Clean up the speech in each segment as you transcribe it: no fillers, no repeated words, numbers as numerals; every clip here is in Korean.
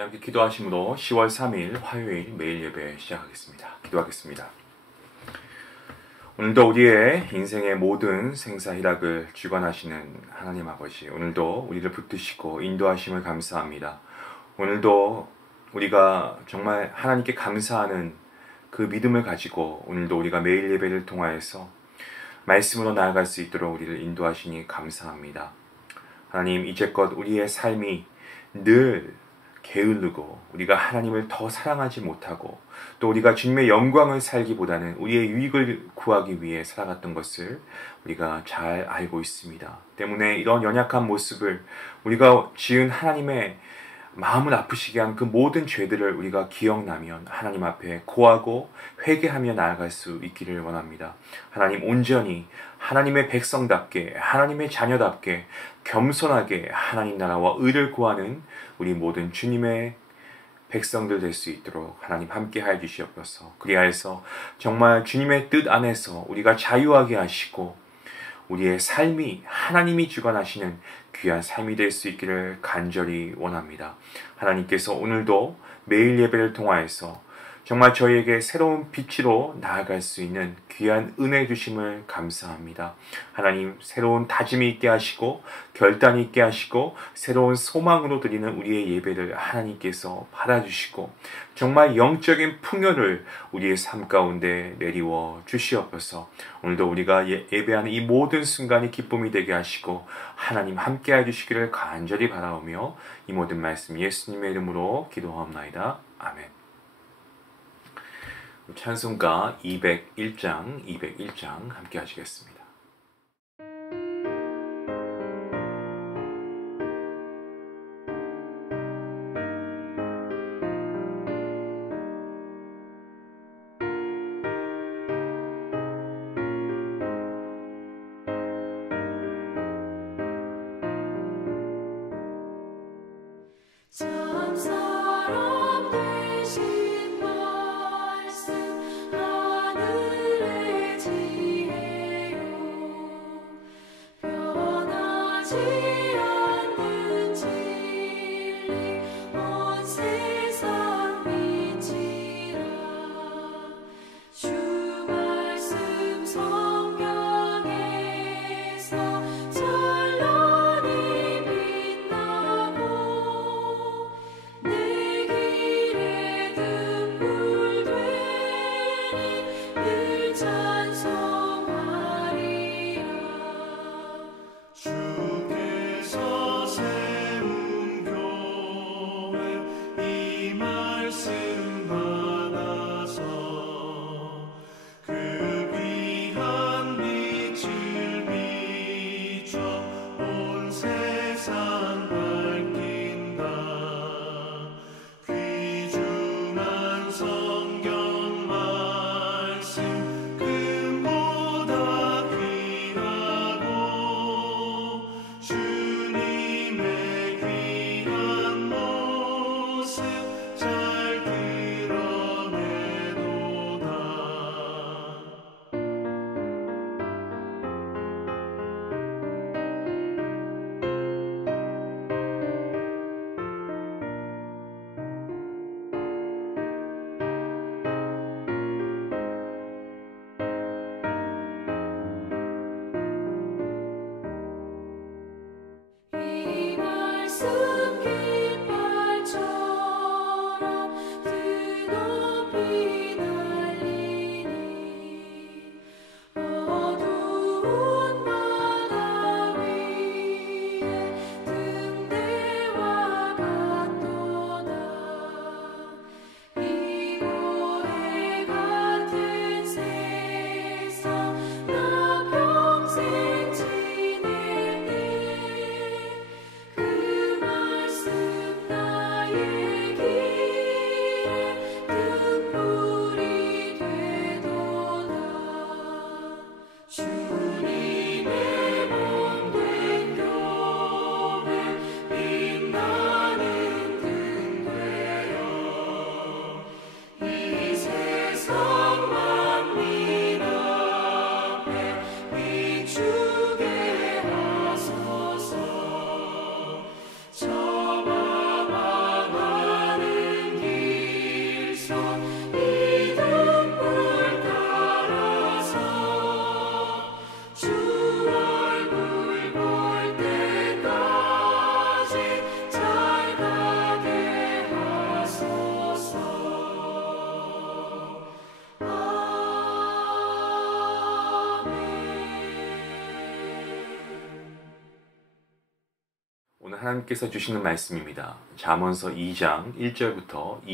함께 기도하심으로 10월 3일 화요일 매일 예배 시작하겠습니다. 기도하겠습니다. 오늘도 우리의 인생의 모든 생사희락을 주관하시는 하나님 아버지, 오늘도 우리를 붙드시고 인도하심을 감사합니다. 오늘도 우리가 정말 하나님께 감사하는 그 믿음을 가지고 오늘도 우리가 매일 예배를 통하여서 말씀으로 나아갈 수 있도록 우리를 인도하시니 감사합니다. 하나님, 이제껏 우리의 삶이 늘 게으르고 우리가 하나님을 더 사랑하지 못하고 또 우리가 주님의 영광을 살기보다는 우리의 유익을 구하기 위해 살아갔던 것을 우리가 잘 알고 있습니다. 때문에 이런 연약한 모습을 우리가 지은 하나님의 마음을 아프시게 한 그 모든 죄들을 우리가 기억나면 하나님 앞에 고하고 회개하며 나아갈 수 있기를 원합니다. 하나님, 온전히 하나님의 백성답게 하나님의 자녀답게 겸손하게 하나님 나라와 의를 구하는 우리 모든 주님의 백성들 될 수 있도록 하나님 함께 하여 주시옵소서. 그리하여서 정말 주님의 뜻 안에서 우리가 자유하게 하시고 우리의 삶이 하나님이 주관하시는 귀한 삶이 될 수 있기를 간절히 원합니다. 하나님께서 오늘도 매일 예배를 통하여서 정말 저희에게 새로운 빛으로 나아갈 수 있는 귀한 은혜 주심을 감사합니다. 하나님, 새로운 다짐이 있게 하시고 결단이 있게 하시고 새로운 소망으로 드리는 우리의 예배를 하나님께서 받아주시고 정말 영적인 풍요를 우리의 삶 가운데 내리워 주시옵소서. 오늘도 우리가 예배하는 이 모든 순간이 기쁨이 되게 하시고 하나님 함께 해주시기를 간절히 바라오며 이 모든 말씀 예수님의 이름으로 기도하옵나이다. 아멘. 찬송가 201장 함께 하시겠습니다. 하늘의 지혜요 하나님께서 주시는 말씀입니다. 잠언서 2장 1절부터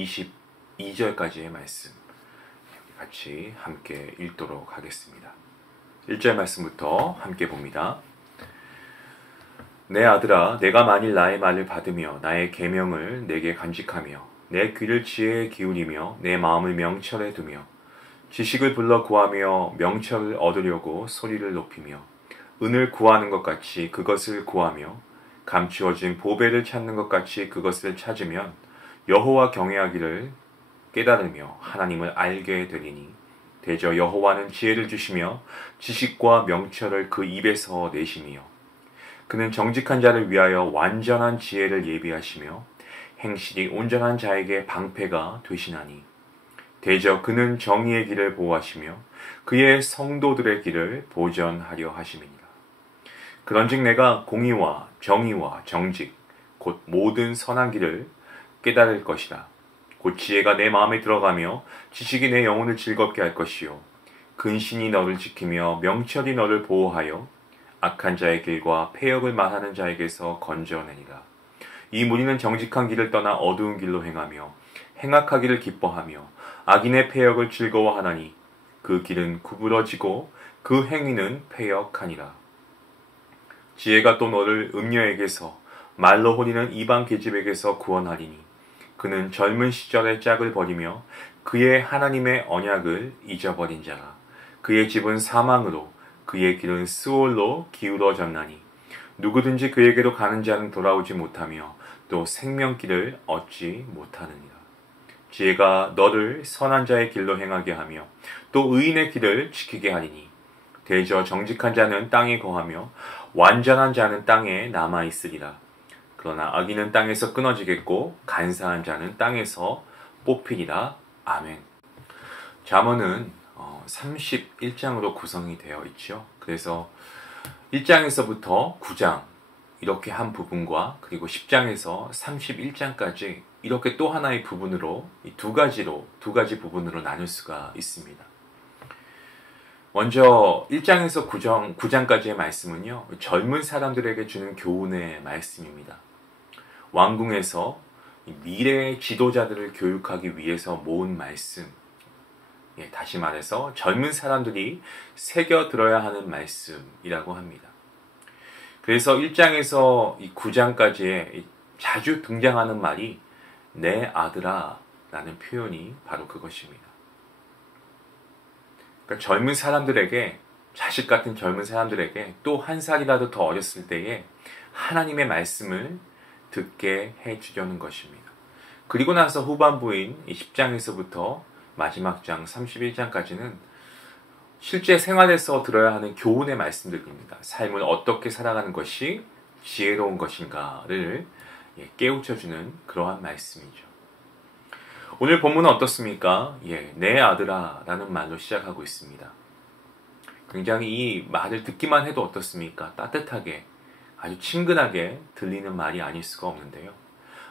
22절까지의 말씀 같이 함께 읽도록 하겠습니다. 1절 말씀부터 함께 봅니다. 내 아들아, 내가 만일 나의 말을 받으며 나의 계명을 내게 간직하며 내 귀를 지혜에 기울이며 내 마음을 명철에 두며 지식을 불러 구하며 명철을 얻으려고 소리를 높이며 은을 구하는 것 같이 그것을 구하며 감추어진 보배를 찾는 것 같이 그것을 찾으면 여호와 경외하기를 깨달으며 하나님을 알게 되리니 대저 여호와는 지혜를 주시며 지식과 명철을 그 입에서 내시며 그는 정직한 자를 위하여 완전한 지혜를 예비하시며 행실이 온전한 자에게 방패가 되시나니 대저 그는 정의의 길을 보호하시며 그의 성도들의 길을 보전하려 하심이니라. 그런즉 내가 공의와 정의와 정직 곧 모든 선한 길을 깨달을 것이라. 곧 지혜가 내 마음에 들어가며 지식이 내 영혼을 즐겁게 할 것이요 근신이 너를 지키며 명철이 너를 보호하여 악한 자의 길과 패역을 말하는 자에게서 건져내니라. 이 무리는 정직한 길을 떠나 어두운 길로 행하며 행악하기를 기뻐하며 악인의 패역을 즐거워하나니 그 길은 구부러지고 그 행위는 패역하니라. 지혜가 또 너를 음녀에게서 말로 호리는 이방 계집에게서 구원하리니 그는 젊은 시절의 짝을 버리며 그의 하나님의 언약을 잊어버린 자라. 그의 집은 사망으로 그의 길은 스올로 기울어졌나니 누구든지 그에게로 가는 자는 돌아오지 못하며 또 생명길을 얻지 못하느니라. 지혜가 너를 선한 자의 길로 행하게 하며 또 의인의 길을 지키게 하리니 대저 정직한 자는 땅에 거하며 완전한 자는 땅에 남아있으리라. 그러나 악인은 땅에서 끊어지겠고 간사한 자는 땅에서 뽑히리라. 아멘. 잠언은 31장으로 구성이 되어 있죠. 그래서 1장에서부터 9장 이렇게 한 부분과 그리고 10장에서 31장까지 이렇게 또 하나의 부분으로 이 두 가지 부분으로 나눌 수가 있습니다. 먼저 1장에서 9장까지의 말씀은요, 젊은 사람들에게 주는 교훈의 말씀입니다. 왕궁에서 미래의 지도자들을 교육하기 위해서 모은 말씀, 다시 말해서 젊은 사람들이 새겨들어야 하는 말씀이라고 합니다. 그래서 1장에서 9장까지의 자주 등장하는 말이 내 아들아 라는 표현이 바로 그것입니다. 그러니까 젊은 사람들에게, 자식 같은 젊은 사람들에게 또 한 살이라도 더 어렸을 때에 하나님의 말씀을 듣게 해주려는 것입니다. 그리고 나서 후반부인 10장에서부터 마지막 장 31장까지는 실제 생활에서 들어야 하는 교훈의 말씀들입니다. 삶을 어떻게 살아가는 것이 지혜로운 것인가를 깨우쳐주는 그러한 말씀이죠. 오늘 본문은 어떻습니까? 내 아들아 라는 말로 시작하고 있습니다. 굉장히 이 말을 듣기만 해도 어떻습니까? 따뜻하게, 아주 친근하게 들리는 말이 아닐 수가 없는데요.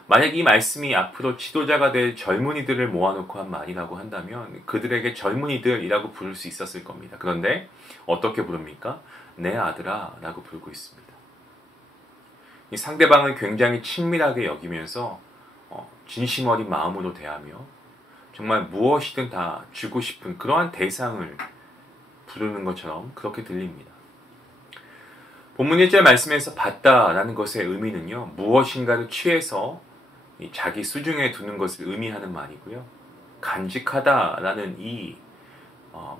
만약 이 말씀이 앞으로 지도자가 될 젊은이들을 모아놓고 한 말이라고 한다면 그들에게 젊은이들이라고 부를 수 있었을 겁니다. 그런데 어떻게 부릅니까? 내 아들아 라고 부르고 있습니다. 이 상대방을 굉장히 친밀하게 여기면서 진심 어린 마음으로 대하며 정말 무엇이든 다 주고 싶은 그러한 대상을 부르는 것처럼 그렇게 들립니다. 본문 1절 말씀에서 받다라는 것의 의미는요, 무엇인가를 취해서 자기 수중에 두는 것을 의미하는 말이고요. 간직하다라는 이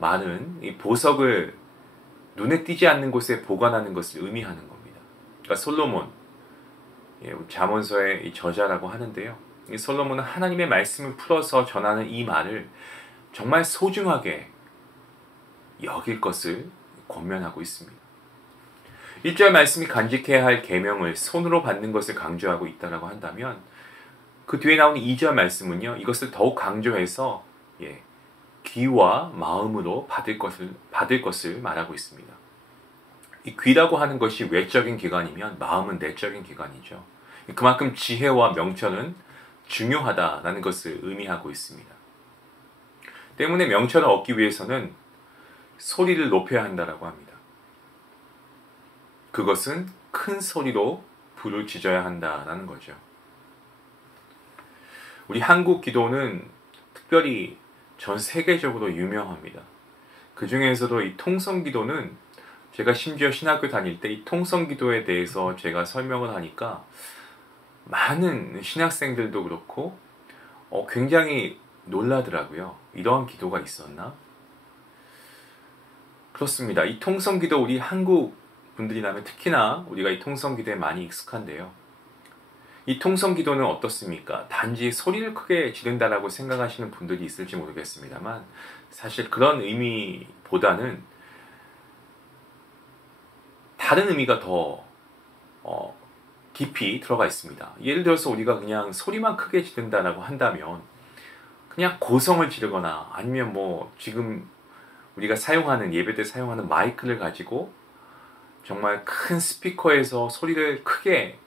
말은 이 보석을 눈에 띄지 않는 곳에 보관하는 것을 의미하는 겁니다. 그러니까 솔로몬, 잠언서의 이 저자라고 하는데요. 이 솔로몬은 하나님의 말씀을 풀어서 전하는 이 말을 정말 소중하게 여길 것을 권면하고 있습니다. 1절 말씀이 간직해야 할 계명을 손으로 받는 것을 강조하고 있다고 한다면 그 뒤에 나오는 2절 말씀은요, 이것을 더욱 강조해서 귀와 마음으로 받을 것을 말하고 있습니다. 이 귀라고 하는 것이 외적인 기관이면 마음은 내적인 기관이죠. 그만큼 지혜와 명철은 중요하다라는 것을 의미하고 있습니다. 때문에 명철을 얻기 위해서는 소리를 높여야 한다라고 합니다. 그것은 큰 소리로 부르짖어야 한다라는 거죠. 우리 한국 기도는 특별히 전 세계적으로 유명합니다. 그 중에서도 이 통성기도는 제가 심지어 신학교 다닐 때 이 통성기도에 대해서 제가 설명을 하니까 많은 신학생들도 그렇고 굉장히 놀라더라고요. 이러한 기도가 있었나? 그렇습니다. 이 통성기도 우리 한국 분들이라면 특히나 우리가 이 통성기도에 많이 익숙한데요. 이 통성기도는 어떻습니까? 단지 소리를 크게 지른다라고 생각하시는 분들이 있을지 모르겠습니다만 사실 그런 의미보다는 다른 의미가 더 깊이 들어가 있습니다. 예를 들어서 우리가 그냥 소리만 크게 지른다라고 한다면 그냥 고성을 지르거나 아니면 뭐 지금 우리가 사용하는 예배 때 사용하는 마이크를 가지고 정말 큰 스피커에서 소리를 크게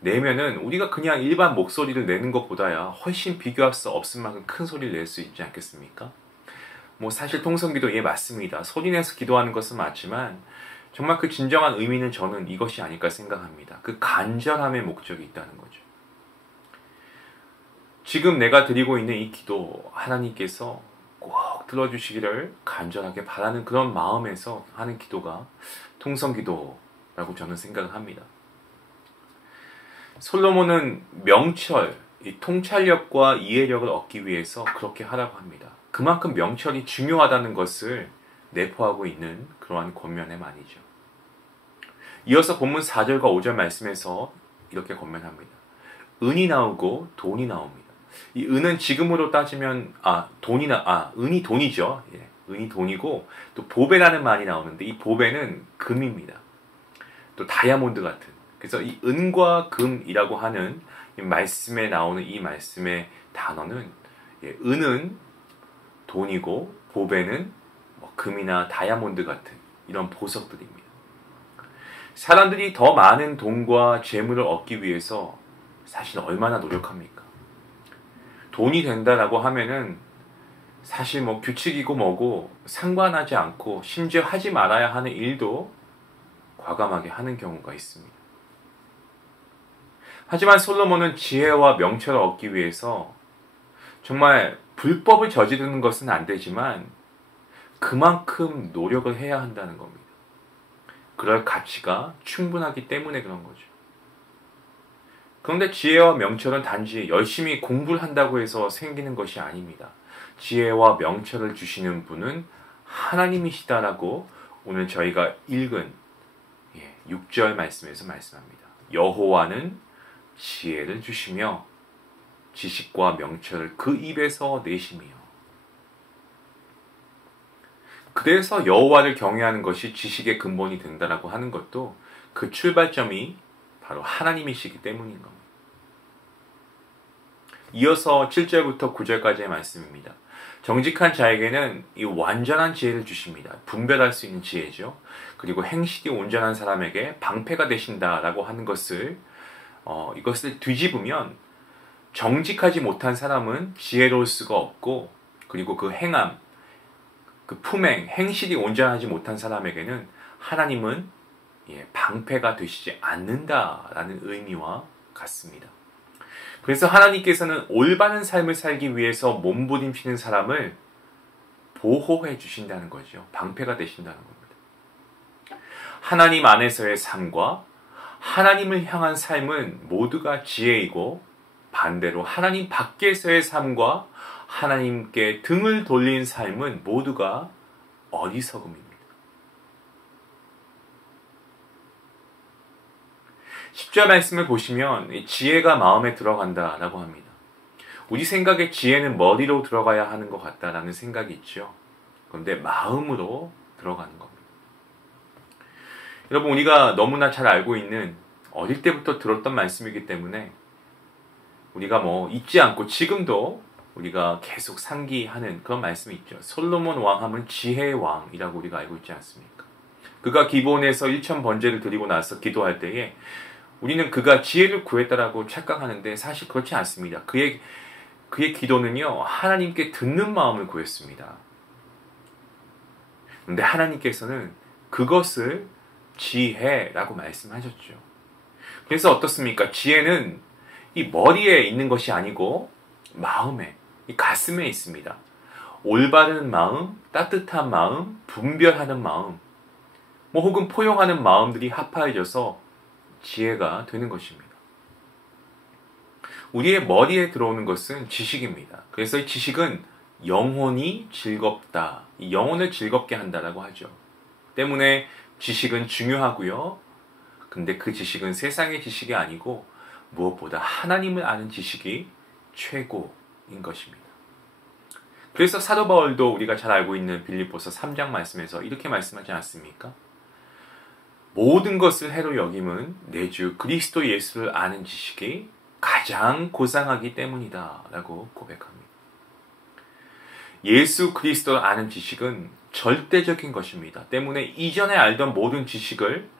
내면은 우리가 그냥 일반 목소리를 내는 것보다야 훨씬 비교할 수 없을 만큼 큰 소리를 낼 수 있지 않겠습니까? 뭐 사실 통성기도 예 맞습니다. 소리 내서 기도하는 것은 맞지만 정말 그 진정한 의미는 저는 이것이 아닐까 생각합니다. 그 간절함의 목적이 있다는 거죠. 지금 내가 드리고 있는 이 기도 하나님께서 꼭 들어주시기를 간절하게 바라는 그런 마음에서 하는 기도가 통성기도라고 저는 생각을 합니다. 솔로몬은 명철, 이 통찰력과 이해력을 얻기 위해서 그렇게 하라고 합니다. 그만큼 명철이 중요하다는 것을 내포하고 있는 그러한 권면의 말이죠. 이어서 본문 4절과 5절 말씀에서 이렇게 권면합니다. 은이 나오고 돈이 나옵니다. 이 은은 지금으로 따지면 은이 돈이죠. 예, 은이 돈이고 또 보배라는 말이 나오는데 이 보배는 금입니다. 또 다이아몬드 같은. 그래서 이 은과 금이라고 하는 이 말씀에 나오는 이 말씀의 단어는 은은 돈이고 보배는 금이나 다이아몬드 같은 이런 보석들입니다. 사람들이 더 많은 돈과 재물을 얻기 위해서 사실 얼마나 노력합니까? 돈이 된다라고 하면은 사실 뭐 규칙이고 뭐고 상관하지 않고 심지어 하지 말아야 하는 일도 과감하게 하는 경우가 있습니다. 하지만 솔로몬은 지혜와 명철을 얻기 위해서 정말 불법을 저지르는 것은 안 되지만 그만큼 노력을 해야 한다는 겁니다. 그럴 가치가 충분하기 때문에 그런 거죠. 그런데 지혜와 명철은 단지 열심히 공부를 한다고 해서 생기는 것이 아닙니다. 지혜와 명철을 주시는 분은 하나님이시다라고 오늘 저희가 읽은 6절 말씀에서 말씀합니다. 여호와는 지혜를 주시며 지식과 명철을 그 입에서 내시며. 그래서 여호와를 경외하는 것이 지식의 근본이 된다라고 하는 것도 그 출발점이 바로 하나님이시기 때문인 겁니다. 이어서 7절부터 9절까지의 말씀입니다. 정직한 자에게는 이 완전한 지혜를 주십니다. 분별할 수 있는 지혜죠. 그리고 행실이 온전한 사람에게 방패가 되신다라고 하는 것을 이것을 뒤집으면 정직하지 못한 사람은 지혜로울 수가 없고 그리고 그 행함, 그 품행, 행실이 온전하지 못한 사람에게는 하나님은 방패가 되시지 않는다라는 의미와 같습니다. 그래서 하나님께서는 올바른 삶을 살기 위해서 몸부림치는 사람을 보호해 주신다는 거죠. 방패가 되신다는 겁니다. 하나님 안에서의 삶과 하나님을 향한 삶은 모두가 지혜이고 반대로 하나님 밖에서의 삶과 하나님께 등을 돌린 삶은 모두가 어리석음입니다. 10절 말씀을 보시면 지혜가 마음에 들어간다라고 합니다. 우리 생각에 지혜는 머리로 들어가야 하는 것 같다라는 생각이 있죠. 그런데 마음으로 들어가는 겁니다. 여러분, 우리가 너무나 잘 알고 있는 어릴 때부터 들었던 말씀이기 때문에 우리가 잊지 않고 지금도 우리가 계속 상기하는 그런 말씀이 있죠. 솔로몬 왕하면 지혜의 왕이라고 우리가 알고 있지 않습니까? 그가 기본에서 1000번제를 드리고 나서 기도할 때에 우리는 그가 지혜를 구했다라고 착각하는데 사실 그렇지 않습니다. 그의 기도는요, 하나님께 듣는 마음을 구했습니다. 그런데 하나님께서는 그것을 지혜라고 말씀하셨죠. 그래서 어떻습니까? 지혜는 이 머리에 있는 것이 아니고 마음에, 이 가슴에 있습니다. 올바른 마음, 따뜻한 마음, 분별하는 마음, 혹은 포용하는 마음들이 합하여져서 지혜가 되는 것입니다. 우리의 머리에 들어오는 것은 지식입니다. 그래서 이 지식은 영혼이 즐겁다. 이 영혼을 즐겁게 한다라고 하죠. 때문에 지식은 중요하고요. 근데 그 지식은 세상의 지식이 아니고 무엇보다 하나님을 아는 지식이 최고인 것입니다. 그래서 사도 바울도 우리가 잘 알고 있는 빌립보서 3장 말씀에서 이렇게 말씀하지 않습니까? 모든 것을 해로 여김은 내 주 그리스도 예수를 아는 지식이 가장 고상하기 때문이다 라고 고백합니다. 예수 그리스도를 아는 지식은 절대적인 것입니다. 때문에 이전에 알던 모든 지식을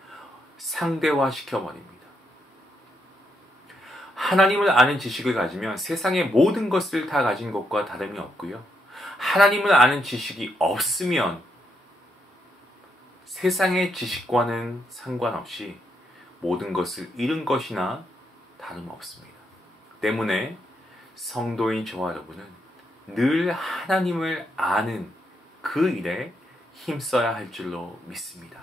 상대화시켜버립니다. 하나님을 아는 지식을 가지면 세상의 모든 것을 다 가진 것과 다름이 없고요. 하나님을 아는 지식이 없으면 세상의 지식과는 상관없이 모든 것을 잃은 것이나 다름없습니다. 때문에 성도인 저와 여러분은 늘 하나님을 아는 그 일에 힘써야 할 줄로 믿습니다.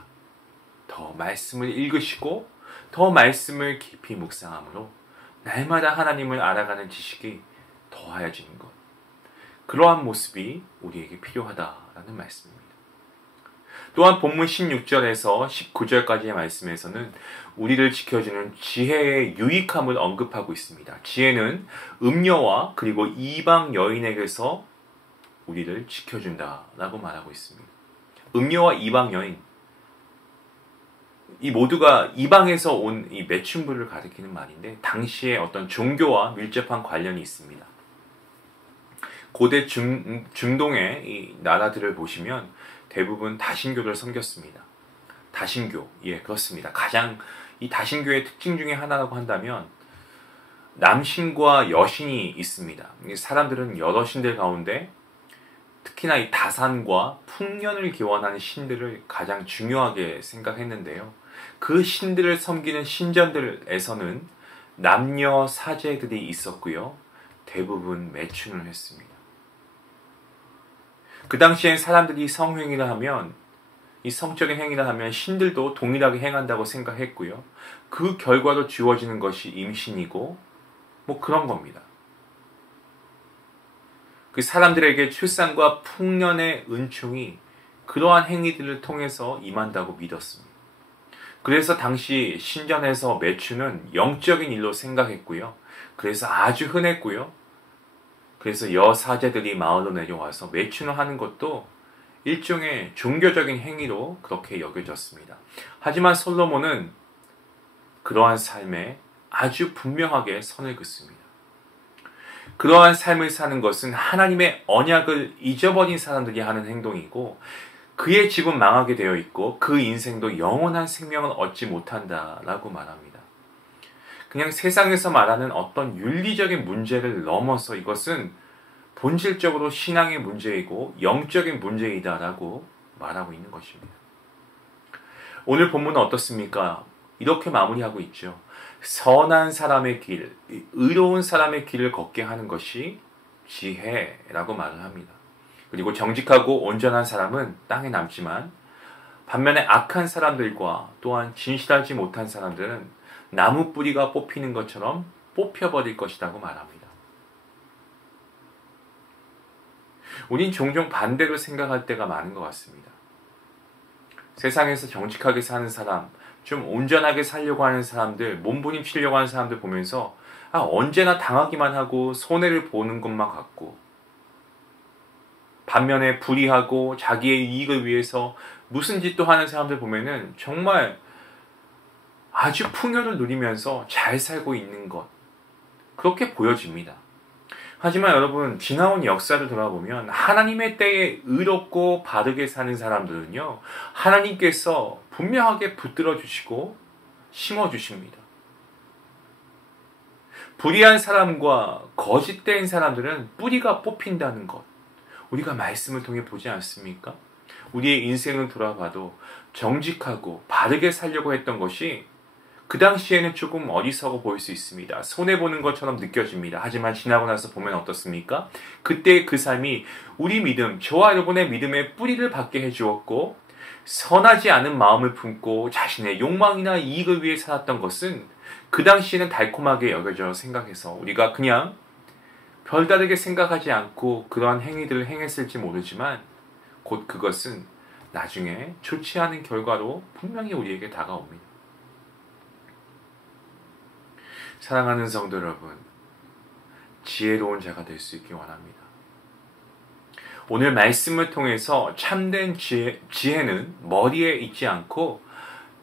더 말씀을 읽으시고 더 말씀을 깊이 묵상함으로 날마다 하나님을 알아가는 지식이 더하여지는 것. 그러한 모습이 우리에게 필요하다라는 말씀입니다. 또한 본문 16절에서 19절까지의 말씀에서는 우리를 지켜주는 지혜의 유익함을 언급하고 있습니다. 지혜는 음녀와 그리고 이방 여인에게서 우리를 지켜준다라고 말하고 있습니다. 음녀와 이방 여인, 이 모두가 이방에서 온 이 매춘부를 가리키는 말인데 당시에 어떤 종교와 밀접한 관련이 있습니다. 고대 중동의 이 나라들을 보시면 대부분 다신교를 섬겼습니다. 다신교, 그렇습니다. 가장 이 다신교의 특징 중에 하나라고 한다면 남신과 여신이 있습니다. 사람들은 여러 신들 가운데 특히나 이 다산과 풍년을 기원하는 신들을 가장 중요하게 생각했는데요. 그 신들을 섬기는 신전들에서는 남녀 사제들이 있었고요. 대부분 매춘을 했습니다. 그 당시엔 사람들이 성행위를 하면, 이 성적인 행위를 하면 신들도 동일하게 행한다고 생각했고요. 그 결과로 주어지는 것이 임신이고 그런 겁니다. 그 사람들에게 출산과 풍년의 은총이 그러한 행위들을 통해서 임한다고 믿었습니다. 그래서 당시 신전에서 매춘은 영적인 일로 생각했고요. 그래서 아주 흔했고요. 그래서 여사제들이 마을로 내려와서 매춘을 하는 것도 일종의 종교적인 행위로 그렇게 여겨졌습니다. 하지만 솔로몬은 그러한 삶에 아주 분명하게 선을 긋습니다. 그러한 삶을 사는 것은 하나님의 언약을 잊어버린 사람들이 하는 행동이고 그의 집은 망하게 되어 있고 그 인생도 영원한 생명을 얻지 못한다라고 말합니다. 그냥 세상에서 말하는 어떤 윤리적인 문제를 넘어서 이것은 본질적으로 신앙의 문제이고 영적인 문제이다라고 말하고 있는 것입니다. 오늘 본문은 어떻습니까? 이렇게 마무리하고 있죠. 선한 사람의 길, 의로운 사람의 길을 걷게 하는 것이 지혜라고 말을 합니다. 그리고 정직하고 온전한 사람은 땅에 남지만 반면에 악한 사람들과 또한 진실하지 못한 사람들은 나무 뿌리가 뽑히는 것처럼 뽑혀버릴 것이라고 말합니다. 우린 종종 반대로 생각할 때가 많은 것 같습니다. 세상에서 정직하게 사는 사람, 좀 온전하게 살려고 하는 사람들, 몸부림치려고 하는 사람들 보면서 언제나 당하기만 하고 손해를 보는 것만 같고 반면에 불의하고 자기의 이익을 위해서 무슨 짓도 하는 사람들 보면은 정말 아주 풍요를 누리면서 잘 살고 있는 것 그렇게 보여집니다. 하지만 여러분 지나온 역사를 돌아보면 하나님의 때에 의롭고 바르게 사는 사람들은요 하나님께서 분명하게 붙들어 주시고 심어 주십니다. 불의한 사람과 거짓된 사람들은 뿌리가 뽑힌다는 것 우리가 말씀을 통해 보지 않습니까? 우리의 인생을 돌아봐도 정직하고 바르게 살려고 했던 것이 그 당시에는 조금 어리석어 보일 수 있습니다. 손해보는 것처럼 느껴집니다. 하지만 지나고 나서 보면 어떻습니까? 그때 그 삶이 우리 믿음, 저와 여러분의 믿음의 뿌리를 받게 해주었고, 선하지 않은 마음을 품고 자신의 욕망이나 이익을 위해 살았던 것은 그 당시에는 달콤하게 여겨져 생각해서 우리가 그냥 별다르게 생각하지 않고 그러한 행위들을 행했을지 모르지만 곧 그것은 나중에 좋지 않은 결과로 분명히 우리에게 다가옵니다. 사랑하는 성도 여러분, 지혜로운 자가 될 수 있길 원합니다. 오늘 말씀을 통해서 참된 지혜는 머리에 있지 않고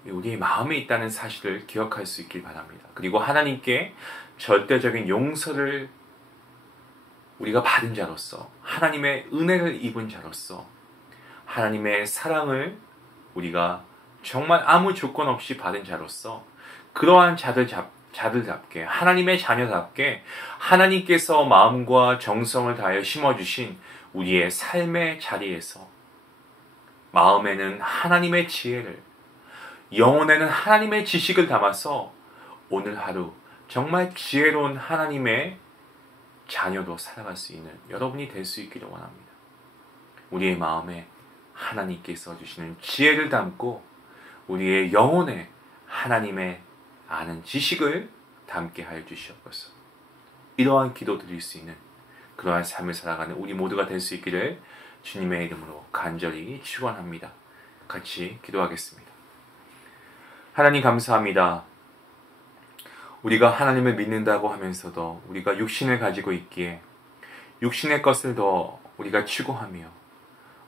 우리의 마음에 있다는 사실을 기억할 수 있길 바랍니다. 그리고 하나님께 절대적인 용서를 우리가 받은 자로서, 하나님의 은혜를 입은 자로서, 하나님의 사랑을 우리가 정말 아무 조건 없이 받은 자로서 그러한 자들답게, 하나님의 자녀답게 하나님께서 마음과 정성을 다하여 심어주신 우리의 삶의 자리에서 마음에는 하나님의 지혜를, 영혼에는 하나님의 지식을 담아서 오늘 하루 정말 지혜로운 하나님의 자녀로 살아갈 수 있는 여러분이 될 수 있기를 원합니다. 우리의 마음에 하나님께서 주시는 지혜를 담고 우리의 영혼에 하나님의 아는 지식을 담게 하여 주시옵소서. 이러한 기도 드릴 수 있는 그러한 삶을 살아가는 우리 모두가 될 수 있기를 주님의 이름으로 간절히 축원합니다. 같이 기도하겠습니다. 하나님 감사합니다. 우리가 하나님을 믿는다고 하면서도 우리가 육신을 가지고 있기에 육신의 것을 더 우리가 추구하며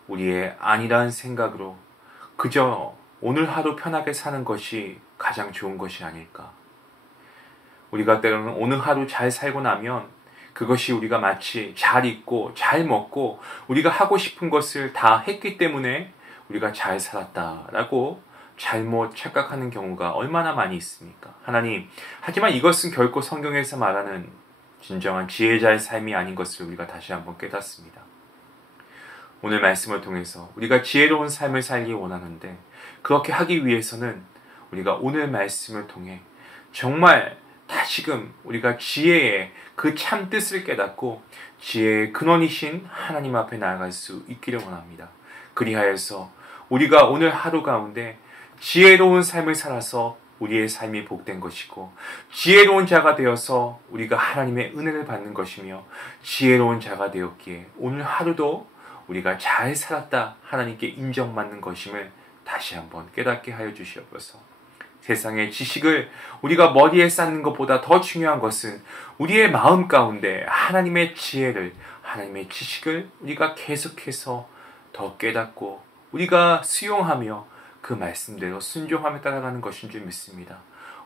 우리의 안일한 생각으로 그저 오늘 하루 편하게 사는 것이 가장 좋은 것이 아닐까. 우리가 때로는 오늘 하루 잘 살고 나면 그것이 우리가 마치 잘 입고 잘 먹고 우리가 하고 싶은 것을 다 했기 때문에 우리가 잘 살았다라고 잘못 착각하는 경우가 얼마나 많이 있습니까? 하나님, 하지만 이것은 결코 성경에서 말하는 진정한 지혜자의 삶이 아닌 것을 우리가 다시 한번 깨닫습니다. 오늘 말씀을 통해서 우리가 지혜로운 삶을 살기 원하는데 그렇게 하기 위해서는 우리가 오늘 말씀을 통해 정말 다시금 우리가 지혜의 그 참 뜻을 깨닫고 지혜의 근원이신 하나님 앞에 나아갈 수 있기를 원합니다. 그리하여서 우리가 오늘 하루 가운데 지혜로운 삶을 살아서 우리의 삶이 복된 것이고 지혜로운 자가 되어서 우리가 하나님의 은혜를 받는 것이며 지혜로운 자가 되었기에 오늘 하루도 우리가 잘 살았다 하나님께 인정받는 것임을 다시 한번 깨닫게 하여 주시옵소서. 세상의 지식을 우리가 머리에 쌓는 것보다 더 중요한 것은 우리의 마음 가운데 하나님의 지혜를, 하나님의 지식을 우리가 계속해서 더 깨닫고 우리가 수용하며 그 말씀대로 순종하며 따라가는 것인 줄 믿습니다.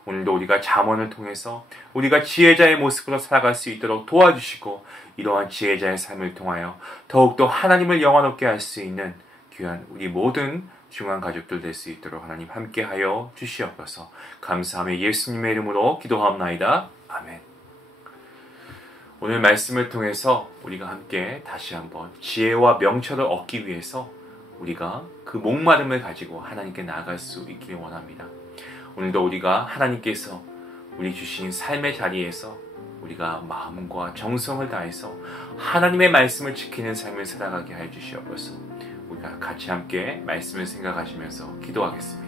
오늘도 우리가 잠언을 통해서 우리가 지혜자의 모습으로 살아갈 수 있도록 도와주시고 이러한 지혜자의 삶을 통하여 더욱더 하나님을 영화롭게 할 수 있는 귀한 우리 모든 중한 가족들 될 수 있도록 하나님 함께하여 주시옵소서. 감사하며 예수님의 이름으로 기도하옵나이다. 아멘. 오늘 말씀을 통해서 우리가 함께 다시 한번 지혜와 명철을 얻기 위해서 우리가 그 목마름을 가지고 하나님께 나아갈 수 있기를 원합니다. 오늘도 우리가 하나님께서 우리 주신 삶의 자리에서 우리가 마음과 정성을 다해서 하나님의 말씀을 지키는 삶을 살아가게 하여 주시옵소서. 우리가 같이 함께 말씀을 생각하시면서 기도하겠습니다.